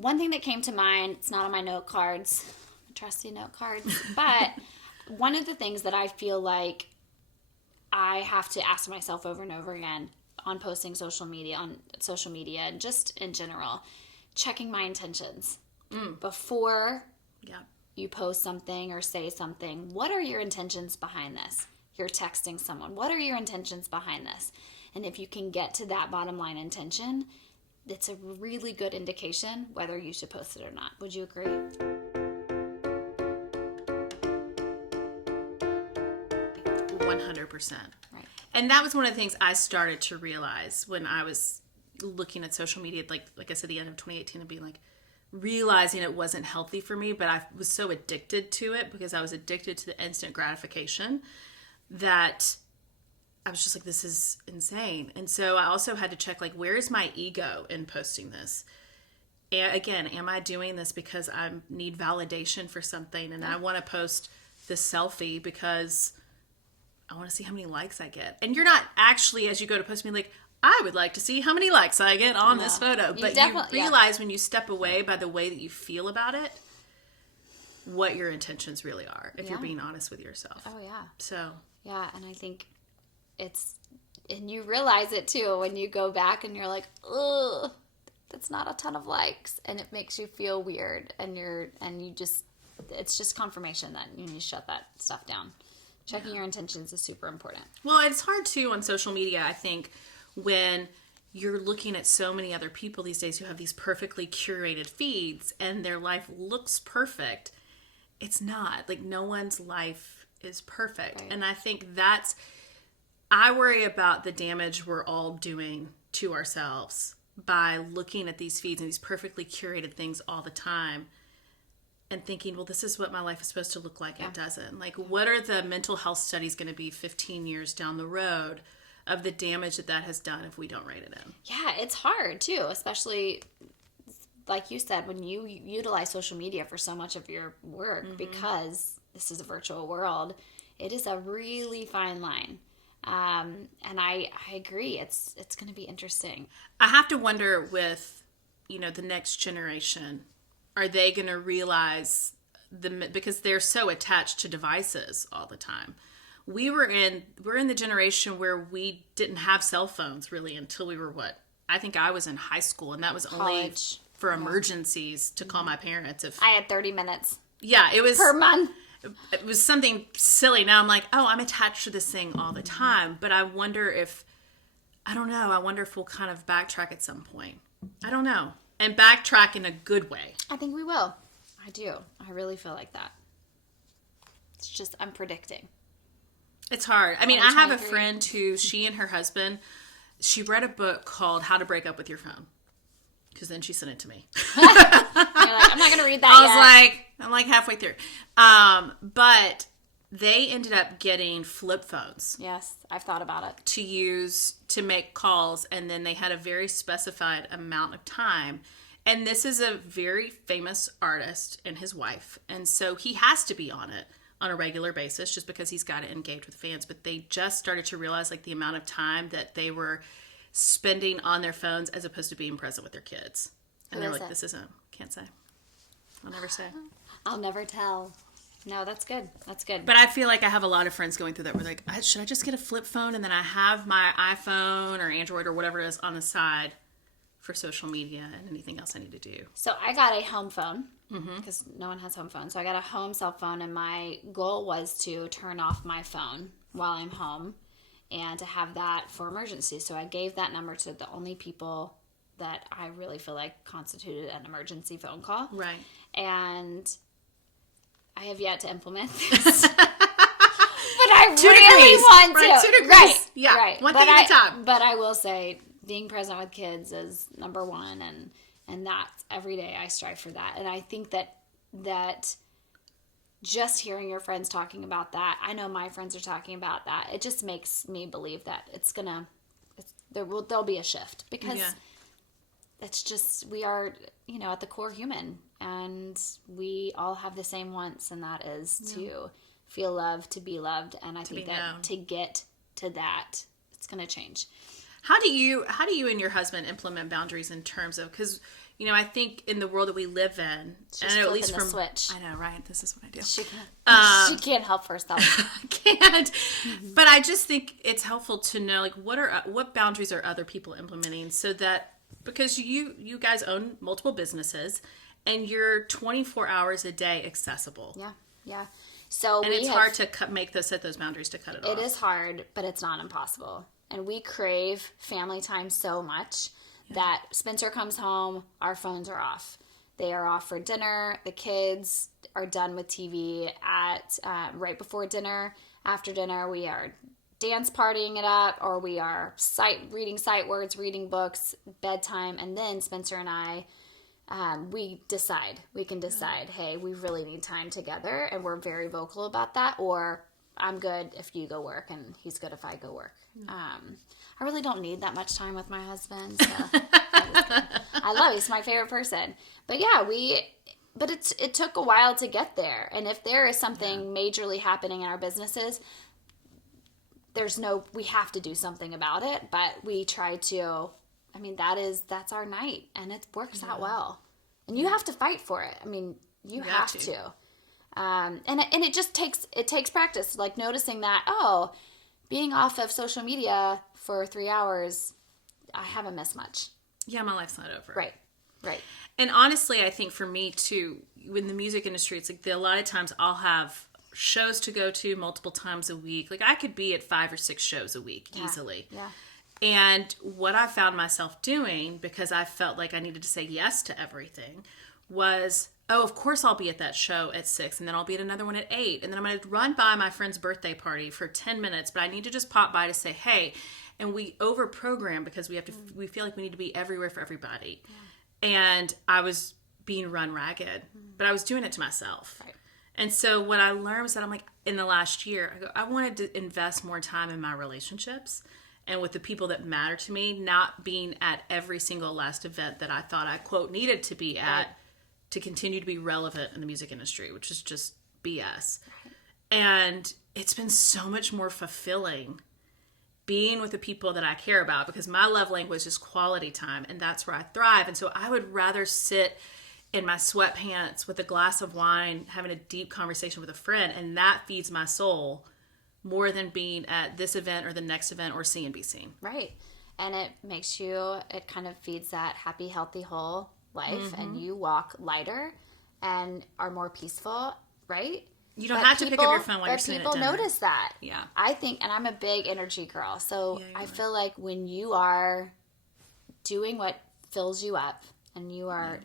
one thing that came to mind, it's not on my note cards, trusty note cards, but one of the things that I feel like I have to ask myself over and over again on posting social media, and just in general, checking my intentions before you post something or say something. What are your intentions behind this? You're texting someone. What are your intentions behind this? And if you can get to that bottom line intention, it's a really good indication whether you should post it or not. Would you agree? 100%. Right. And that was one of the things I started to realize when I was looking at social media, like I said, the end of 2018, and being like, realizing it wasn't healthy for me, but I was so addicted to it because I was addicted to the instant gratification that I was just like, this is insane. And so I also had to check, like, where is my ego in posting this? And again, am I doing this because I need validation for something and I want to post this selfie because I want to see how many likes I get? And you're not actually, as you go to post, being like, I would like to see how many likes I get on this photo. But you realize when you step away by the way that you feel about it, what your intentions really are, if you're being honest with yourself. Oh, yeah. So. Yeah, and I think and you realize it too when you go back and you're like, ugh, that's not a ton of likes. And it makes you feel weird. And it's just confirmation that you need to shut that stuff down. Checking your intentions is super important. Well, it's hard too on social media, I think, when you're looking at so many other people these days who have these perfectly curated feeds and their life looks perfect. It's not. Like, no one's life is perfect. Right. And I think I worry about the damage we're all doing to ourselves by looking at these feeds and these perfectly curated things all the time and thinking, well, this is what my life is supposed to look like. It doesn't. Like, what are the mental health studies going to be 15 years down the road of the damage that has done if we don't write it in? Yeah, it's hard too, especially like you said, when you utilize social media for so much of your work, because this is a virtual world, it is a really fine line. And I agree. It's going to be interesting. I have to wonder with, the next generation, are they going to realize because they're so attached to devices all the time. We're in the generation where we didn't have cell phones really until we were I think I was in high school, and that was only for emergencies to call my parents. I had 30 minutes. Yeah, it was per month. It was something silly. Now I'm like, oh, I'm attached to this thing all the time. But I wonder if we'll kind of backtrack at some point. I don't know. And backtrack in a good way. I think we will. I do. I really feel like that. It's just, I'm predicting. It's hard. I mean, I have a friend who, she and her husband, she read a book called How to Break Up with Your Phone. Because then she sent it to me. You're like, I'm not going to read that I'm like halfway through. But they ended up getting flip phones. Yes, I've thought about it. To use to make calls, and then they had a very specified amount of time. And this is a very famous artist and his wife. And so he has to be on it on a regular basis just because he's got to engage with fans. But they just started to realize like the amount of time that they were spending on their phones as opposed to being present with their kids. And they're like, this isn't, can't say. I'll never say. I'll never tell. No, that's good. That's good. But I feel like I have a lot of friends going through that where like, should I just get a flip phone and then I have my iPhone or Android or whatever it is on the side for social media and anything else I need to do. So I got a home phone because no one has home phones. So I got a home cell phone, and my goal was to turn off my phone while I'm home and to have that for emergencies. So I gave that number to the only people that I really feel like constituted an emergency phone call. Right. And I have yet to implement this. But I really want to. Right, 2 degrees. Right. Yeah. Right. One thing at a time. But I will say being present with kids is number one, and that's every day I strive for that. And I think that just hearing your friends talking about that, I know my friends are talking about that, it just makes me believe that there'll be a shift, because it's just, we are, at the core human, and we all have the same wants, and that is to feel loved, to be loved. And I think that to get to that, it's going to change. How do you and your husband implement boundaries in terms of, because I think in the world that we live in, She's and at flipping least the from switch. I know, right? This is what I do. She can't help herself. I can't. But I just think it's helpful to know, like, what boundaries are other people implementing, so that, because you guys own multiple businesses and you're 24 hours a day accessible. Yeah. So and it's hard to set those boundaries to cut it off. It is hard, but it's not impossible. And we crave family time so much that Spencer comes home, our phones are off. They are off for dinner. The kids are done with TV at right before dinner. After dinner, we are dance partying it up, or we are reading sight words, reading books, bedtime, and then Spencer and I, we can decide, hey, we really need time together, and we're very vocal about that, or I'm good if you go work, and he's good if I go work. I really don't need that much time with my husband, so I love him. He's my favorite person. But yeah, it took a while to get there, and if there is something majorly happening in our businesses, we have to do something about it, but we try to. I mean, that's our night, and it works out well. And you have to fight for it. I mean, you have to. And it just takes practice, like noticing that, being off of social media for 3 hours, I haven't missed much. Yeah, my life's not over. Right. And honestly, I think for me too, in the music industry, it's like a lot of times I'll have shows to go to multiple times a week. Like I could be at 5 or 6 shows a week easily. Yeah. And what I found myself doing, because I felt like I needed to say yes to everything, was, of course I'll be at that show at 6, and then I'll be at another one at 8, and then I'm going to run by my friend's birthday party for 10 minutes, but I need to just pop by to say, hey, and we over-program because we feel like we need to be everywhere for everybody. Yeah. And I was being run ragged, but I was doing it to myself. Right. And so what I learned was that I'm like, in the last year, I wanted to invest more time in my relationships and with the people that matter to me, not being at every single last event that I thought I, quote, needed to be at to continue to be relevant in the music industry, which is just BS. Right. And it's been so much more fulfilling being with the people that I care about, because my love language is quality time, and that's where I thrive. And so I would rather sit in my sweatpants with a glass of wine, having a deep conversation with a friend, and that feeds my soul more than being at this event or the next event or seeing be seen. Right. And it kind of feeds that happy, healthy, whole life, and you walk lighter and are more peaceful, right? You don't have to pick up your phone while you're sitting at dinner. People notice that. Yeah. I think, and I'm a big energy girl, so I feel like when you are doing what fills you up and you are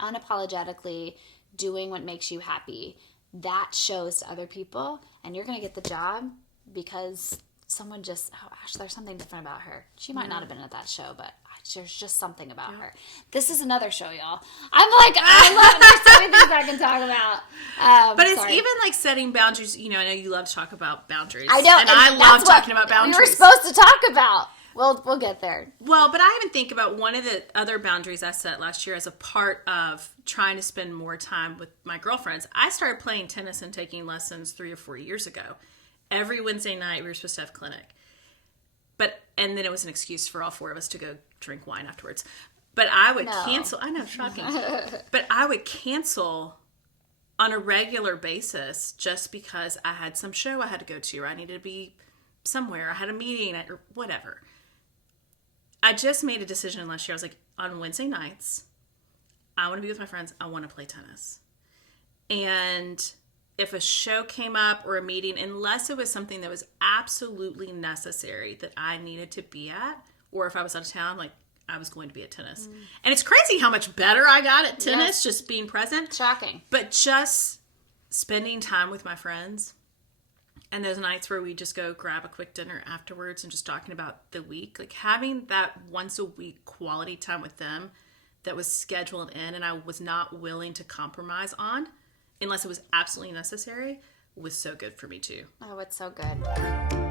unapologetically doing what makes you happy, that shows to other people, and you're going to get the job because someone just, Ash, there's something different about her. She might not have been at that show, but there's just something about her. This is another show, y'all. I'm like, I love, there's so many things I can talk about. But it's even like setting boundaries. I know you love to talk about boundaries. I know. And I love talking about boundaries. We were supposed to talk about. We'll get there. Well, but I even think about one of the other boundaries I set last year as a part of trying to spend more time with my girlfriends. I started playing tennis and taking lessons 3 or 4 years ago. Every Wednesday night we were supposed to have clinic. And then it was an excuse for all 4 of us to go drink wine afterwards. But I would cancel. I know, shocking. But I would cancel on a regular basis just because I had some show I had to go to, or I needed to be somewhere, I had a meeting, or whatever. I just made a decision last year. I was like, on Wednesday nights, I want to be with my friends. I want to play tennis. And if a show came up or a meeting, unless it was something that was absolutely necessary that I needed to be at, or if I was out of town, like, I was going to be at tennis. And it's crazy how much better I got at tennis, just being present. Shocking. But just spending time with my friends, and those nights where we just go grab a quick dinner afterwards and just talking about the week, like having that once a week quality time with them that was scheduled in and I was not willing to compromise on unless it was absolutely necessary, was so good for me too. Oh, it's so good.